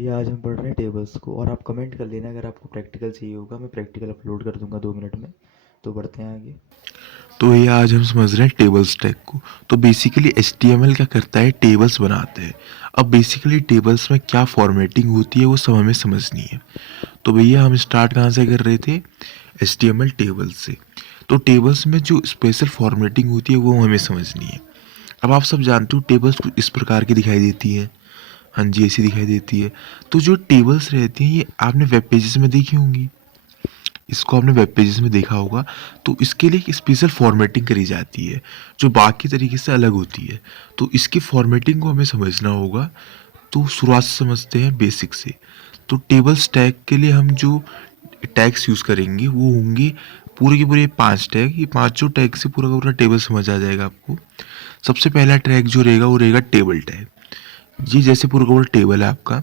भैया आज हम पढ़ रहे हैं टेबल्स को। और आप कमेंट कर लेना अगर आपको प्रैक्टिकल चाहिए होगा, मैं प्रैक्टिकल अपलोड कर दूंगा 2 मिनट में। तो बढ़ते हैं आगे। तो ये आज हम समझ रहे हैं टेबल्स टैग को। तो बेसिकली HTML क्या करता है, टेबल्स बनाते हैं। अब बेसिकली टेबल्स में क्या फॉर्मेटिंग होती है वो सब हमें समझनी है। तो भैया हम स्टार्ट कहाँ से कर रहे थे, HTML टेबल्स से। तो टेबल्स में जो स्पेशल फॉर्मेटिंग होती है वो हमें समझनी है। अब आप सब जानते हो टेबल्स कुछ इस प्रकार की दिखाई देती है। हाँ जी, ऐसी दिखाई देती है। तो जो टेबल्स रहती हैं ये आपने वेब पेजेस में देखी होंगी, इसको आपने वेब पेजेस में देखा होगा। तो इसके लिए एक स्पेशल फॉर्मेटिंग करी जाती है जो बाकी तरीके से अलग होती है। तो इसकी फॉर्मेटिंग को हमें समझना होगा। तो शुरुआत से समझते हैं बेसिक से। तो टेबल्स टैग के लिए हम जो टैग्स यूज़ करेंगे वो होंगे पूरे के पूरे 5 टैग। ये पांचों टैग से पूरा का पूरा टेबल समझ आ जाएगा आपको। सबसे पहला टैग जो रहेगा वो रहेगा टेबल टैग। ये जैसे पूरा का पूरा टेबल है आपका,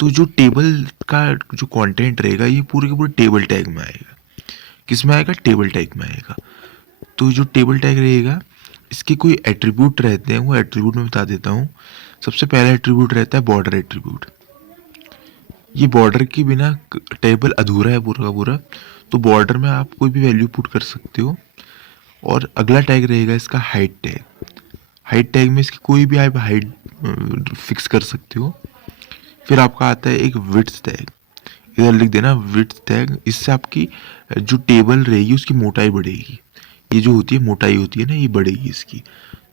तो जो टेबल का जो कंटेंट रहेगा ये पूरे के पूरे टेबल टैग में आएगा। किस में आएगा, टेबल टैग में आएगा। तो जो टेबल टैग रहेगा इसके कोई एट्रीब्यूट रहते हैं, वो एट्रीब्यूट मैं बता देता हूँ। सबसे पहला एट्रीब्यूट रहता है बॉर्डर एट्रीब्यूट। ये बॉर्डर के बिना टेबल अधूरा है पूरा का पूरा। तो बॉर्डर में आप कोई भी वैल्यू पुट कर सकते हो। और अगला टैग रहेगा इसका हाइट टैग। हाइट टैग में इसकी कोई भी आप हाइट फिक्स कर सकते हो। फिर आपका आता है एक विड्थ टैग। इधर लिख देना विड्थ टैग। इससे आपकी जो टेबल रहेगी उसकी मोटाई बढ़ेगी। ये जो होती है मोटाई होती है ना, ये बढ़ेगी इसकी।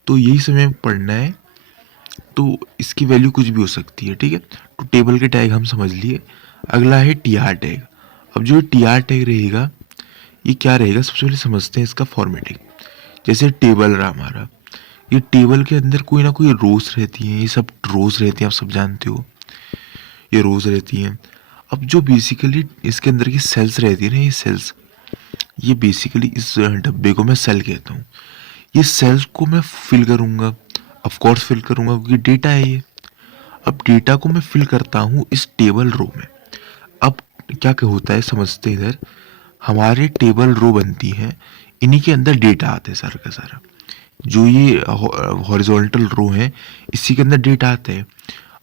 तो यही समय पढ़ना है। तो इसकी वैल्यू कुछ भी हो सकती है, ठीक है। तो टेबल के टैग हम समझ लिए। अगला है TR टैग। अब जो TR टैग रहेगा ये क्या रहेगा, सबसे पहले समझते हैं इसका फॉर्मेटिंग। जैसे टेबल रहा हमारा, ये टेबल के अंदर कोई ना कोई रोज रहती हैं। ये सब रोज रहती हैं, आप सब जानते हो, ये रोज रहती हैं। अब जो बेसिकली इसके अंदर की सेल्स रहती है ना, ये सेल्स, ये बेसिकली इस डब्बे को मैं सेल कहता हूँ। ये सेल्स को मैं फिल करूँगा, ऑफ कोर्स फिल करूँगा क्योंकि डेटा है ये। अब डेटा को मैं फिल करता हूँ इस टेबल रो में। अब क्या क्या होता है समझते हैं इधर। हमारे टेबल रो बनती है, इन्हीं के अंदर डेटा आता है सारा का सारा। जो ये हॉरिजॉन्टल रो है इसी के अंदर डेटा आता है।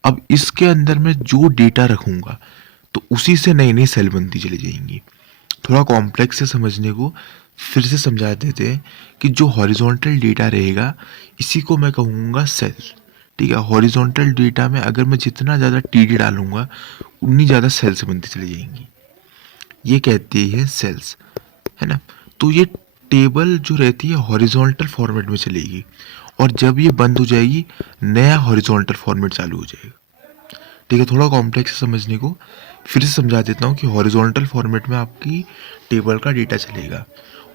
अब इसके अंदर मैं जो डेटा रखूँगा तो उसी से नई नई सेल बनती चली जाएंगी। थोड़ा कॉम्प्लेक्स है समझने को, फिर से समझा देते हैं कि जो हॉरिजॉन्टल डेटा रहेगा इसी को मैं कहूँगा सेल। ठीक है, हॉरिजॉन्टल डेटा में अगर मैं जितना ज़्यादा TD डालूंगा उतनी ज़्यादा सेल्स बनती चली जाएंगी। ये कहते हैं सेल्स, है ना। तो ये टेबल जो रहती है हॉरिजॉन्टल फॉर्मेट में चलेगी, और जब ये बंद हो जाएगी नया हॉरिजॉन्टल फॉर्मेट चालू हो जाएगा। ठीक है, थोड़ा कॉम्प्लेक्स है समझने को, फिर से समझा देता हूँ कि हॉरिजॉन्टल फॉर्मेट में आपकी टेबल का डेटा चलेगा,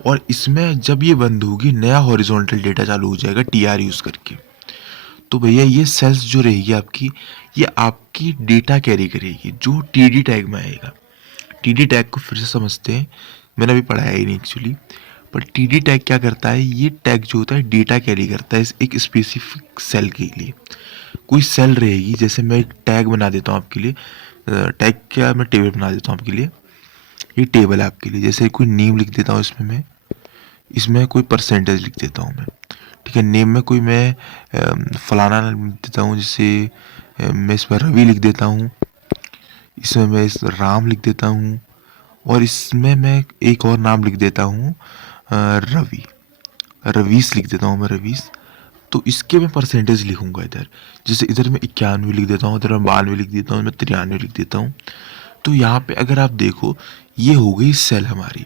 और इसमें जब ये बंद होगी नया हॉरिजॉन्टल डेटा चालू हो जाएगा TR यूज़ करके। तो भैया ये सेल्स जो रहेगी आपकी, ये आपकी डेटा कैरी करेगी जो TD टैग में आएगा। TD टैग को फिर से समझते हैं, मैंने अभी पढ़ाया ही नहीं एक्चुअली। पर TD टैग क्या करता है, ये टैग जो होता है डेटा कैरी करता है एक स्पेसिफिक सेल के लिए। कोई सेल रहेगी, जैसे मैं एक टैग बना देता हूँ आपके लिए। टैग क्या, मैं टेबल बना देता हूँ आपके लिए। ये टेबल है आपके लिए, जैसे कोई नेम लिख देता हूँ इसमें मैं, इसमें कोई परसेंटेज लिख देता हूँ मैं। ठीक है, नेम में कोई मैं फलाना लिख देता हूँ, जैसे मैं इसमें रवि लिख देता हूँ। इसमें मैं इस राम लिख देता हूँ, और इसमें मैं एक और नाम लिख देता हूँ रवि, रवीस लिख देता हूँ मैं, रवीस। तो इसके मैं परसेंटेज लिखूंगा इधर। जैसे इधर मैं 91 लिख देता हूँ, इधर मैं 92 लिख देता हूँ, मैं 93 लिख देता हूँ। तो यहाँ पे अगर आप देखो, ये हो गई सेल हमारी,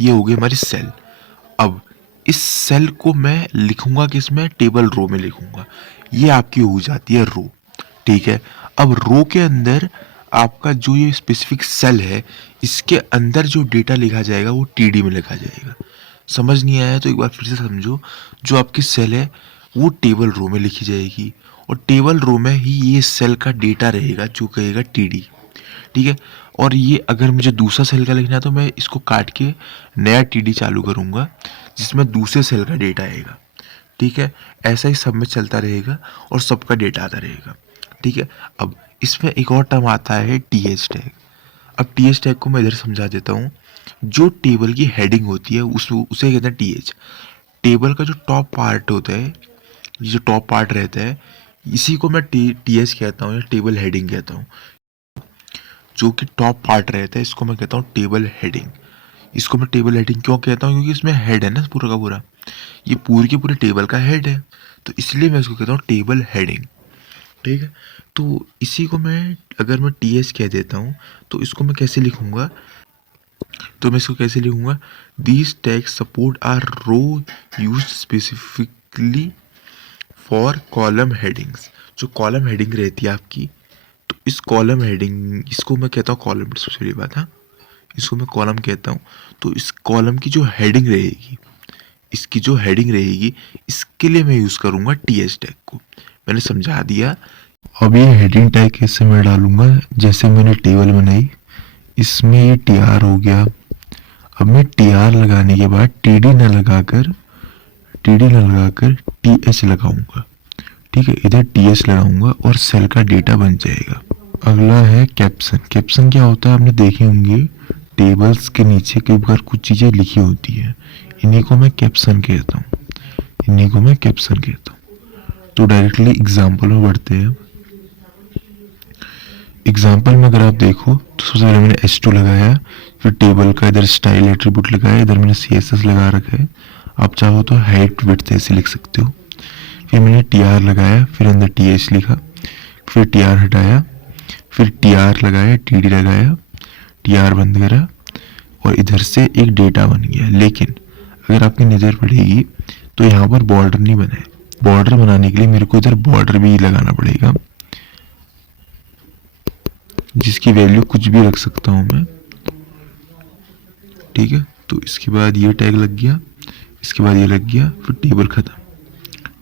ये हो गई हमारी सेल। अब इस सेल को मैं लिखूंगा किसमें, टेबल रो में लिखूंगा। ये आपकी हो जाती है रो। ठीक है, अब रो के अंदर आपका जो ये स्पेसिफिक सेल है, इसके अंदर जो डेटा लिखा जाएगा वो TD में लिखा जाएगा। समझ नहीं आया तो एक बार फिर से समझो। जो आपकी सेल है वो टेबल रो में लिखी जाएगी, और टेबल रो में ही ये सेल का डेटा रहेगा जो कहेगा TD। ठीक है, और ये अगर मुझे दूसरा सेल का लिखना है तो मैं इसको काट के नया TD चालू करूँगा जिसमें दूसरे सेल का डेटा आएगा। ठीक है, ऐसा ही सब में चलता रहेगा और सबका डेटा आता रहेगा। ठीक है, अब इसमें एक और टर्म आता है TH टैग। अब TH टैग को मैं इधर समझा देता हूँ। जो टेबल की हेडिंग होती है उसे कहते हैं TH। टेबल का जो टॉप पार्ट होता है, ये जो टॉप पार्ट रहता है, इसी को मैं टी एस कहता हूँ या टेबल हेडिंग कहता हूँ। जो कि टॉप पार्ट रहता है इसको मैं कहता हूँ टेबल हेडिंग। इसको मैं टेबल हेडिंग क्यों कहता हूँ, क्योंकि इसमें हेड है ना पूरा का पूरा, ये पूरे के पूरे टेबल का हेड है, तो इसलिए मैं इसको कहता हूँ टेबल हेडिंग। ठीक है, तो इसी को मैं अगर मैं टी एस कह देता हूँ तो इसको मैं कैसे लिखूँगा, तो मैं इसको कैसे लिखूँगा, these tags support are row used specifically for column headings. जो कॉलम हेडिंग रहती है आपकी, तो इस कॉलम हेडिंग, इसको मैं कहता हूँ कॉलम, सबसे पहली बात, हाँ इसको मैं कॉलम कहता हूँ। तो इस कॉलम की जो हेडिंग रहेगी, इसकी जो हेडिंग रहेगी, इसके लिए मैं यूज़ करूँगा टी एस टैग को। मैंने समझा दिया। अब ये हेडिंग टैग कैसे मैं डालूँगा, जैसे मैंने टेबल बनाई, इसमें ये टी आर हो गया। अब मैं टी आर लगाने के बाद टी डी न लगाकर टी एच लगाऊंगा। ठीक है, इधर टी एच लगाऊंगा और सेल का डेटा बन जाएगा। अगला है कैप्शन। कैप्शन क्या होता है, आपने देखे होंगे टेबल्स के नीचे कई बार कुछ चीज़ें लिखी होती है, इन्हीं को मैं कैप्शन कहता हूँ, इन्हीं को मैं कैप्शन कहता हूँ। तो डायरेक्टली एग्जाम्पल में बढ़ते हैं। एग्जाम्पल में अगर आप देखो तो सबसे पहले मैंने S2 लगाया, फिर टेबल का इधर स्टाइल एट्रीब्यूट लगाया, इधर मैंने CSS लगा रखा है। आप चाहो तो हाइट विड्थ ऐसे लिख सकते हो। फिर मैंने TR लगाया, फिर अंदर TH लिखा, फिर TR हटाया, फिर TR लगाया, TD लगाया, TR बंद करा, और इधर से एक डेटा बन गया। लेकिन अगर आपकी नज़र पड़ेगी तो यहाँ पर बॉर्डर नहीं बना है। बॉर्डर बनाने के लिए मेरे को इधर बॉर्डर भी लगाना पड़ेगा, जिसकी वैल्यू कुछ भी रख सकता हूँ मैं। ठीक है, तो इसके बाद ये टैग लग गया, इसके बाद ये लग गया, फिर टेबल ख़त्म।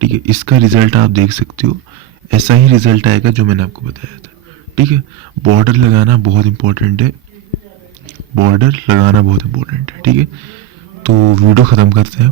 ठीक है, इसका रिजल्ट आप देख सकते हो, ऐसा ही रिजल्ट आएगा जो मैंने आपको बताया था। ठीक है, बॉर्डर लगाना बहुत इंपॉर्टेंट है, बॉर्डर लगाना बहुत इंपॉर्टेंट है। ठीक है, तो वीडियो ख़त्म करते हैं।